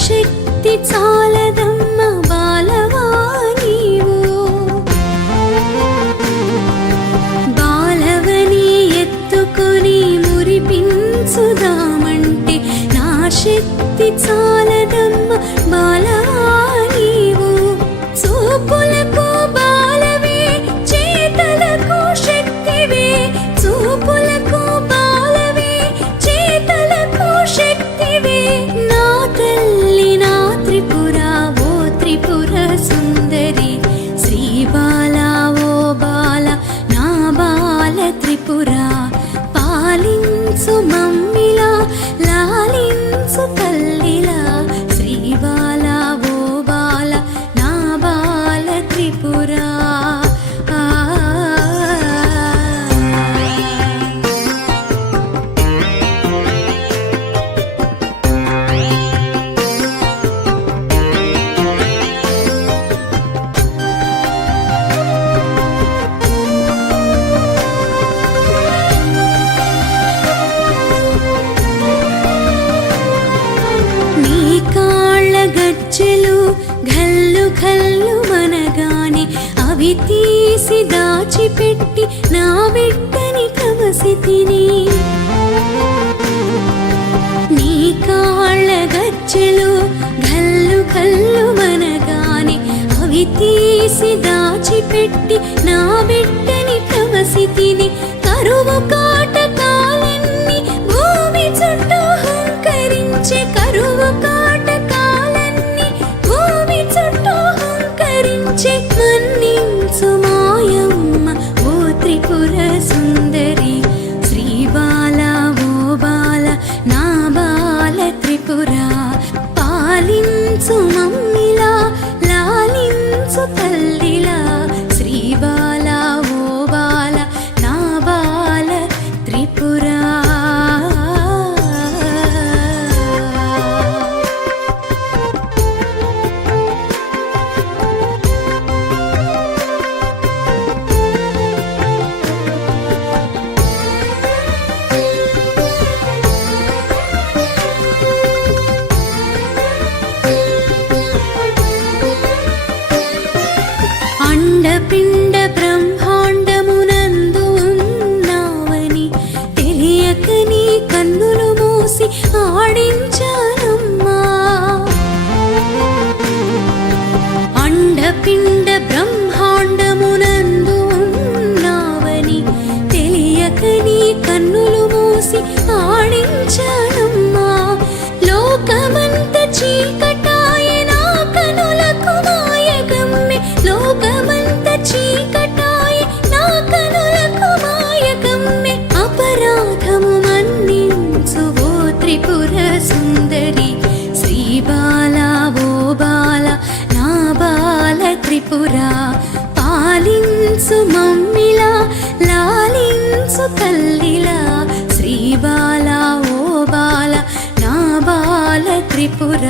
శక్తి చాలదమ్మ బాలవా నీవు. బాలవని ఎత్తుకొని మురిపించుదామంటే నా శక్తి చాలదమ్మ బాలవా నీవు. చూపులకు బాలవే చేతలకు శక్తివే, చూపులకు బాలవే చేతలకు శక్తివే. నా తల్లి నా త్రిపుర ఓ త్రిపుర సుందరి, శ్రీ బాల ఓ బాల నా బాల త్రిపుర. పాలించు మమ్మిలా లాలించు తల్లిలా, శ్రీ బాల ఓ బాల నా బాల త్రిపుర. నీ కాళ్ళ గజ్జెలు ఘల్లు ఘల్లు మనగానే అవి తీసి దాచిపెట్టి నా బిడ్డని కమసి తిని. నీ కాళ్ళ గజ్జెలు ఘల్లు ఘల్లు మనగానే అవి తీసి దాచిపెట్టి నా బిడ్డని కమసి తిని. కరువు కాటకాలన్నీ భూమి చుట్టూ హంకరించే, కరువు కాటకాలన్నీ భూమి చుట్టూ హంకరించే. మన్నించు మాయమ్మ ఓ త్రిపుర సుందరి, శ్రీ బాల ఓ బాల నా బాల త్రిపుర. పాలించు మమ్మిలా లాలించు తల్లిలా, శ్రీ బాల ఓ బాల నా బాల త్రిపుర. అండపిండ బ్రహ్మాండమునందు ఉన్నావని తెలియక నీ కన్నులు మూసి ఆడించానమ్మా. అండపిండ బ్రహ్మాండమునందు ఉన్నావని తెలియక నీ కన్నులు మూసి ఆడించానమ్మా. లోకమంత చీకటాయే నా కనులకు మాయగమ్మె, లోకమంత చీకటాయే నా కనులకు మాయగమ్మె. అపరాధము మన్నించు ఓ త్రిపుర సుందరి, శ్రీ బాల ఓ బాల నా బాల త్రిపుర. పాలించు మమ్మిలా లాలించు తల్లిలా, శ్రీ బాల ఓ బాల నా బాల త్రిపుర.